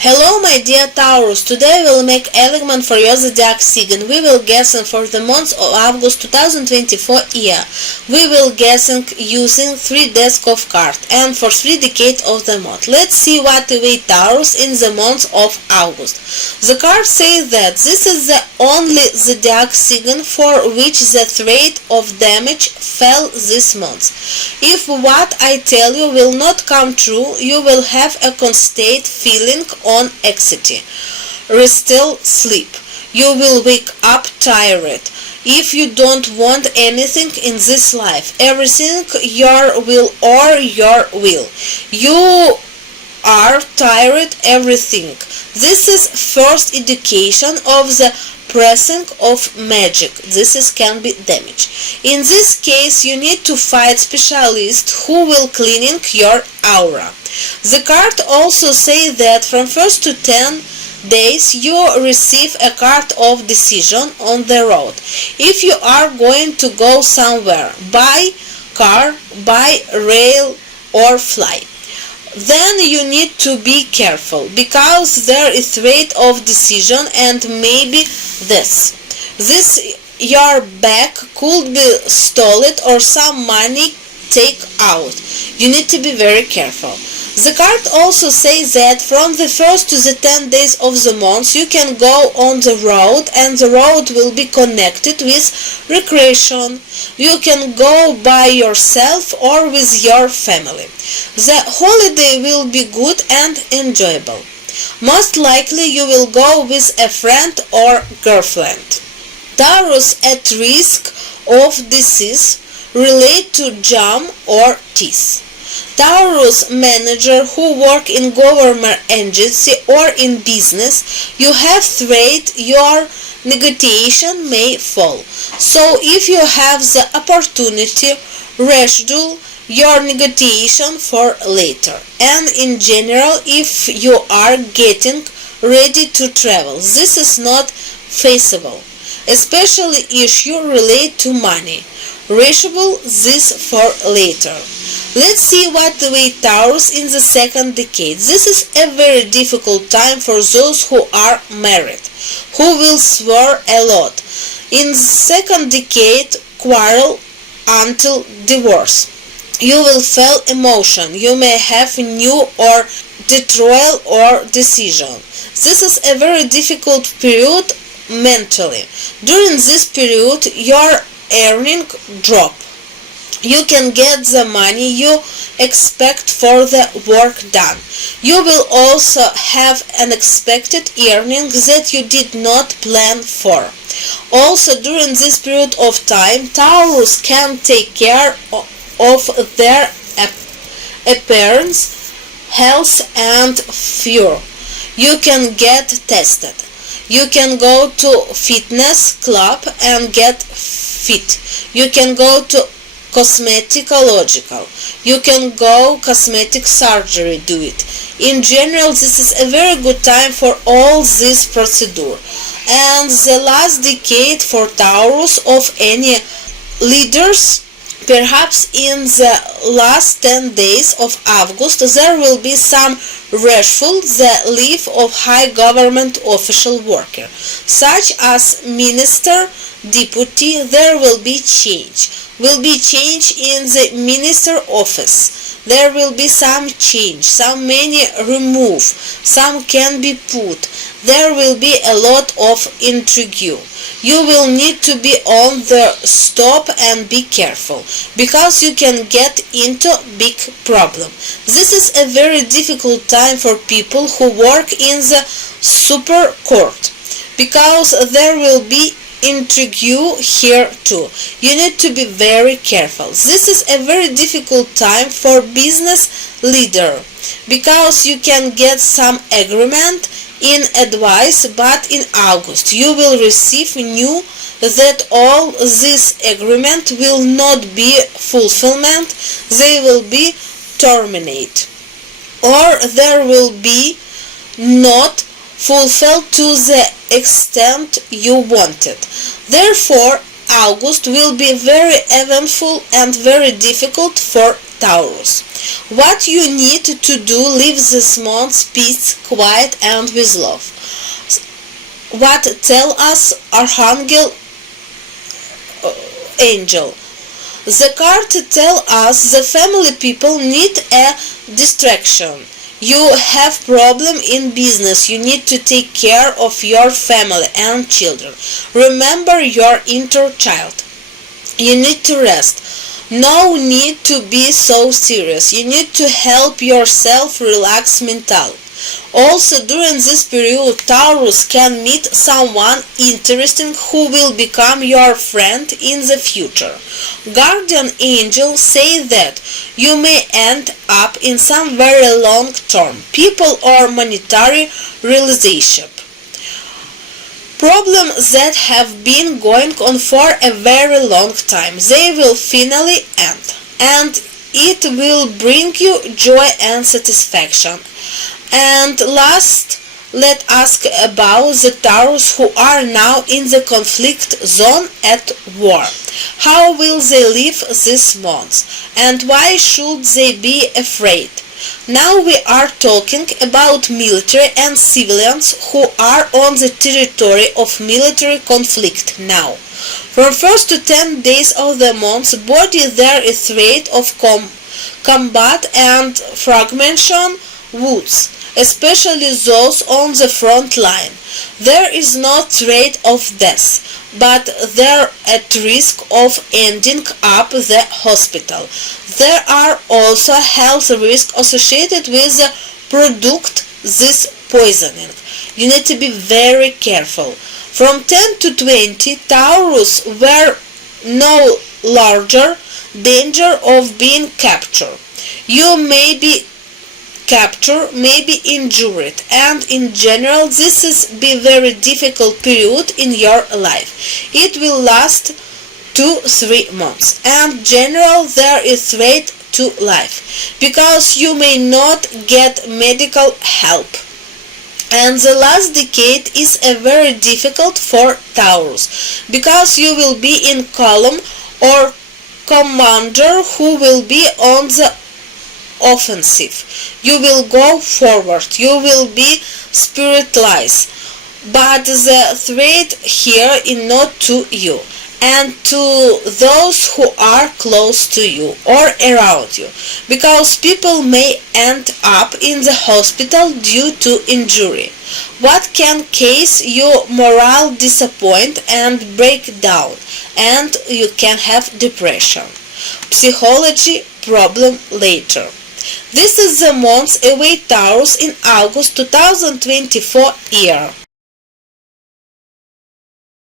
Hello my dear Taurus, today we will make element for your zodiac sign. We will guessing for the month of August 2024 year. We will guessing using 3 deck of cards and for 3 decades of the month. Let's see what await Taurus in the month of August. The card says that this is the only zodiac sign for which the threat of damage fell this month. If what I tell you will not come true, you will have a constant feeling on anxiety. Restful sleep. You will wake up tired. If you don't want anything in this life, everything your will or your will. You are tired everything. This is first indication of the pressing of magic. Can be damage. In this case, you need to find specialist who will cleaning your aura. The card also says that from 1st to 10 days you receive a card of decision on the road. If you are going to go somewhere by car, by rail or fly, then you need to be careful because there is threat of decision and maybe this your bag could be stolen or some money take out. You need to be very careful. The card also says that from the 1st to the 10 days of the month you can go on the road and the road will be connected with recreation. You can go by yourself or with your family. The holiday will be good and enjoyable. Most likely you will go with a friend or girlfriend. Taurus at risk of disease relate to jam or teeth. Taurus manager who work in government agency or in business, you have threat your negotiation may fall. So if you have the opportunity, reschedule your negotiation for later. And in general, if you are getting ready to travel, this is not feasible. Especially issue relate to money. Reachable this for later. Let's see what awaits Taurus in the second decade. This is a very difficult time for those who are married, who will swear a lot. In the second decade, quarrel until divorce. You will feel emotion. You may have new or betrayal or decision. This is a very difficult period mentally. During this period, your earning drop. You can get the money you expect for the work done. You will also have unexpected earnings that you did not plan for. Also, during this period of time, Taurus can take care of their appearance, health and fear. You can get tested. You can go to fitness club and get fit. You can go to cosmetological. You can go cosmetic surgery, do it. In general, this is a very good time for all this procedure. And the last decade for Taurus of any leaders, perhaps in the last 10 days of August, there will be some restful the leave of high government official worker, such as minister, deputy. There will be change. Will be change in the minister office. There will be some change. Some many remove. Some can be put. There will be a lot of intrigue. You will need to be on the stop and be careful because you can get into big problem. This is a very difficult time for people who work in the super court because there will be intrigue here too. You need to be very careful. This is a very difficult time for business leader because you can get some agreement in advice, but in August you will receive news that all this agreement will not be fulfillment. They will be terminated or there will be not fulfilled to the extent you wanted. Therefore, August will be very eventful and very difficult for Taurus. What you need to do: live this month peace, quiet, and with love. What tell us Archangel Angel? The card tell us the family people need a distraction. You have problem in business. You need to take care of your family and children. Remember your inner child. You need to rest. No need to be so serious. You need to help yourself relax mentally. Also, during this period, Taurus can meet someone interesting who will become your friend in the future. Guardian angels say that you may end up in some very long-term people or monetary realization. Problems that have been going on for a very long time, they will finally end, and it will bring you joy and satisfaction. And last, let's ask about the Taurus who are now in the conflict zone at war. How will they live this month, and why should they be afraid? Now we are talking about military and civilians who are on the territory of military conflict now. From 1st to 10 days of the month, body there is threat of combat and fragmentation wounds, especially those on the front line. There is no threat of death, but they're at risk of ending up the hospital. There are also health risks associated with the product this poisoning. You need to be very careful. From 10 to 20, Taurus were no larger danger of being captured. You may be captured, may be injured, and in general this is be very difficult period in your life. It will last 2-3 months, and general there is threat to life because you may not get medical help. And the last decade is a very difficult for Taurus because you will be in column or commander who will be on the offensive. You will go forward. You will be spiritualized. But the threat here is not to you and to those who are close to you or around you, because people may end up in the hospital due to injury. What can cause your morale disappoint and break down, and you can have depression, psychology problem later. This is the month await Taurus in August 2024 year.